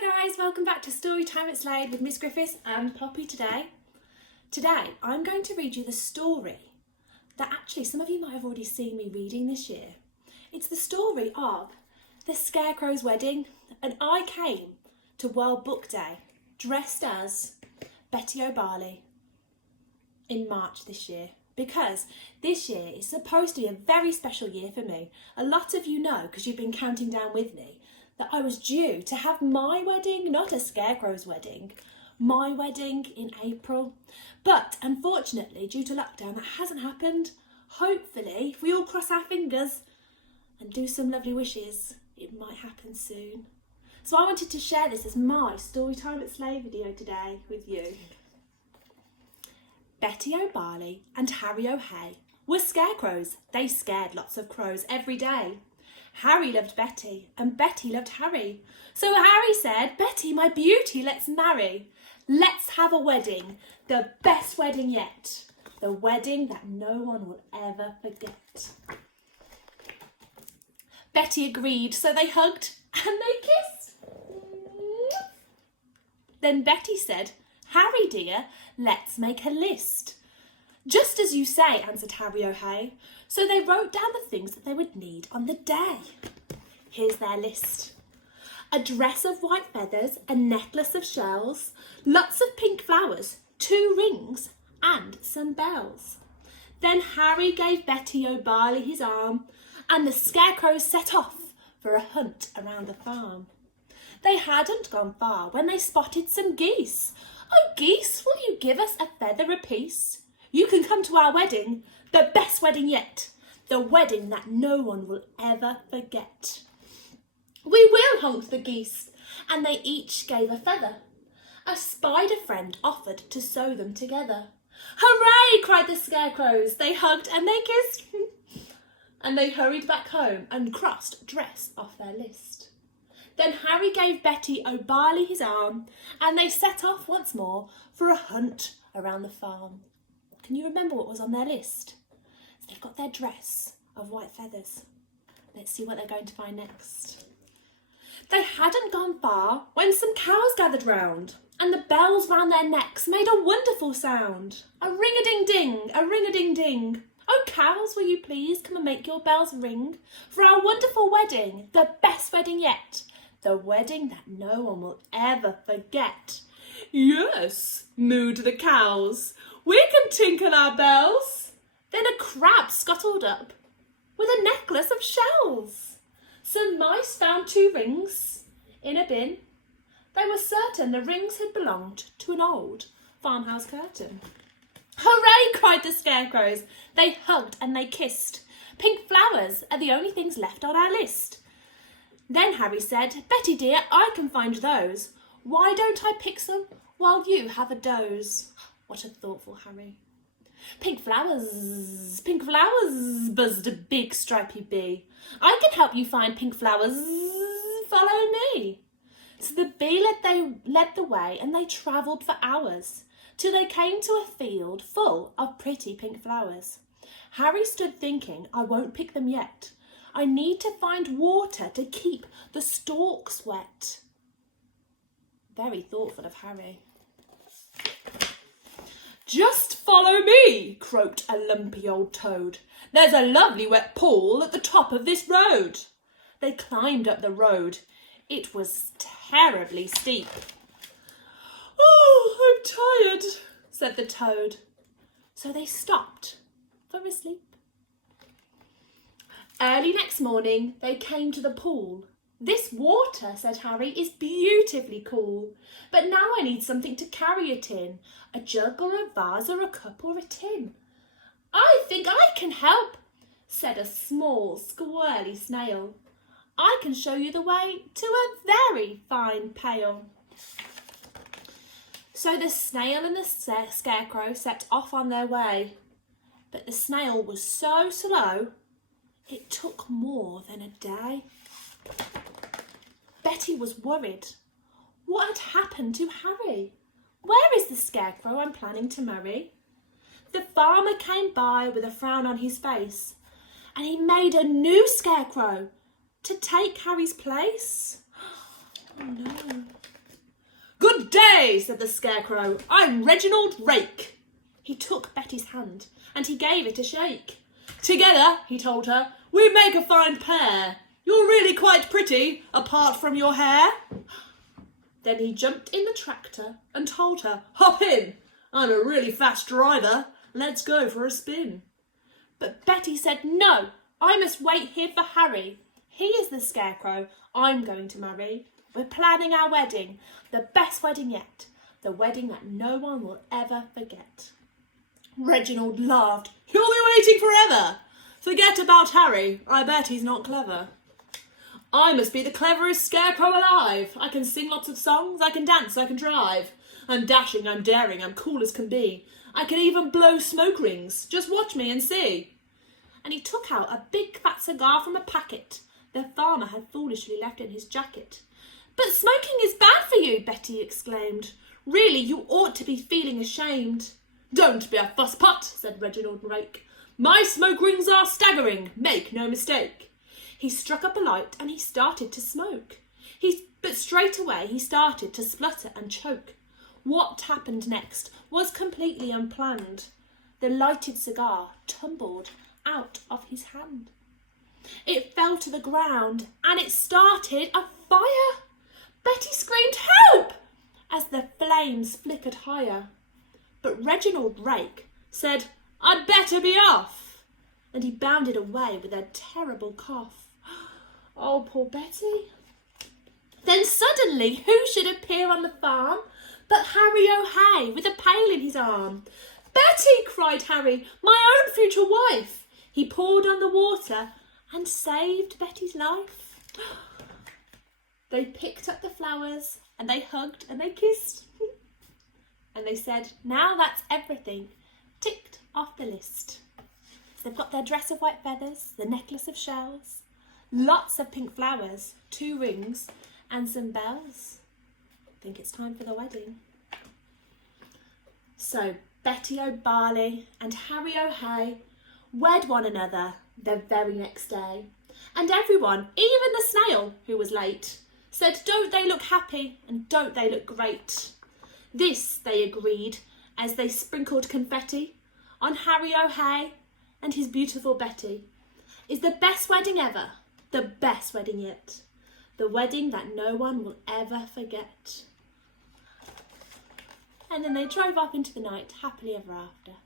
Hi guys, welcome back to Storytime at Slade with Miss Griffiths and Poppy today. Today I'm going to read you the story that actually some of you might have already seen me reading this year. It's the story of the Scarecrow's wedding, and I came to World Book Day dressed as Betty O'Barley in March this year, because this year is supposed to be a very special year for me. A lot of you know, because you've been counting down with me, that I was due to have my wedding, not a Scarecrow's wedding, my wedding in April. But unfortunately, due to lockdown, that hasn't happened. Hopefully, if we all cross our fingers and do some lovely wishes, it might happen soon. So I wanted to share this as my Storytime at Slade video today with you. Betty O'Barley and Harry O'Hay were scarecrows. They scared lots of crows every day. Harry loved Betty and Betty loved Harry. So Harry said, "Betty, my beauty, let's marry. Let's have a wedding, the best wedding yet. The wedding that no one will ever forget." Betty agreed, so they hugged and they kissed. Then Betty said, "Harry dear, let's make a list." "Just as you say," answered Harry O'Hay. So they wrote down the things that they would need on the day. Here's their list. A dress of white feathers, a necklace of shells, lots of pink flowers, 2 rings and some bells. Then Harry gave Betty O'Barley his arm and the scarecrows set off for a hunt around the farm. They hadn't gone far when they spotted some geese. "Oh, geese, will you give us a feather apiece? You can come to our wedding, the best wedding yet, the wedding that no one will ever forget." "We will," honked the geese, and they each gave a feather. A spider friend offered to sew them together. "Hooray!" cried the scarecrows. They hugged and they kissed. And they hurried back home and crossed dress off their list. Then Harry gave Betty O'Barley his arm and they set off once more for a hunt around the farm. Can you remember what was on their list? So they've got their dress of white feathers. Let's see what they're going to find next. They hadn't gone far when some cows gathered round, and the bells round their necks made a wonderful sound. A ring-a-ding-ding, a ring-a-ding-ding. "Oh, cows, will you please come and make your bells ring for our wonderful wedding, the best wedding yet, the wedding that no one will ever forget." "Yes," mooed the cows, "we can tinkle our bells." Then a crab scuttled up with a necklace of shells. Some mice found 2 rings in a bin. They were certain the rings had belonged to an old farmhouse curtain. "Hooray!" cried the scarecrows. They hugged and they kissed. "Pink flowers are the only things left on our list." Then Harry said, "Betty dear, I can find those. Why don't I pick some while you have a doze?" What a thoughtful Harry. Pink flowers, buzzed a big stripy bee. "I can help you find pink flowers. Follow me." So the bee led the way and they travelled for hours till they came to a field full of pretty pink flowers. Harry stood thinking, "I won't pick them yet. I need to find water to keep the stalks wet." Very thoughtful of Harry. "Just follow me," croaked a lumpy old toad. "There's a lovely wet pool at the top of this road." They climbed up the road. It was terribly steep. "Oh, I'm tired," said the toad. So they stopped for a sleep. Early next morning, they came to the pool. "This water," said Harry, "is beautifully cool. But now I need something to carry it in. A jug or a vase or a cup or a tin." "I think I can help," said a small, squirrely snail. "I can show you the way to a very fine pail." So the snail and the scarecrow set off on their way. But the snail was so slow, it took more than a day. Betty was worried. What had happened to Harry? Where is the scarecrow I'm planning to marry? The farmer came by with a frown on his face, and he made a new scarecrow to take Harry's place. Oh no. "Good day," said the Scarecrow. "I'm Reginald Rake." He took Betty's hand and he gave it a shake. "Together," he told her, "we make a fine pair. You're really quite pretty, apart from your hair." Then he jumped in the tractor and told her, "Hop in. I'm a really fast driver. Let's go for a spin." But Betty said, "No, I must wait here for Harry. He is the Scarecrow I'm going to marry. We're planning our wedding, the best wedding yet, the wedding that no one will ever forget." Reginald laughed. "You'll be waiting forever. Forget about Harry. I bet he's not clever." "I must be the cleverest Scarecrow alive. I can sing lots of songs, I can dance, I can drive. I'm dashing, I'm daring, I'm cool as can be. I can even blow smoke rings. Just watch me and see." And he took out a big fat cigar from a packet the farmer had foolishly left in his jacket. "But smoking is bad for you," Betty exclaimed. "Really, you ought to be feeling ashamed." "Don't be a fusspot," said Reginald Rake. "My smoke rings are staggering, make no mistake." He struck up a light and he started to smoke. But straight away he started to splutter and choke. What happened next was completely unplanned. The lighted cigar tumbled out of his hand. It fell to the ground and it started a fire. Betty screamed, "Help!" as the flames flickered higher. But Reginald Rake said, "I'd better be off," and he bounded away with a terrible cough. Oh, poor Betty. Then suddenly who should appear on the farm but Harry O'Hay with a pail in his arm. "Betty," cried Harry, "my own future wife." He poured on the water and saved Betty's life. They picked up the flowers and they hugged and they kissed. And they said, "Now that's everything ticked off the list." They've got their dress of white feathers, the necklace of shells, lots of pink flowers, 2 rings and some bells. I think it's time for the wedding. So Betty O'Barley and Harry O'Hay wed one another the very next day. And everyone, even the snail who was late, said, "Don't they look happy and don't they look great?" This, they agreed, as they sprinkled confetti on Harry O'Hay and his beautiful Betty, is the best wedding ever, the best wedding yet, the wedding that no one will ever forget. And then they drove off into the night, happily ever after.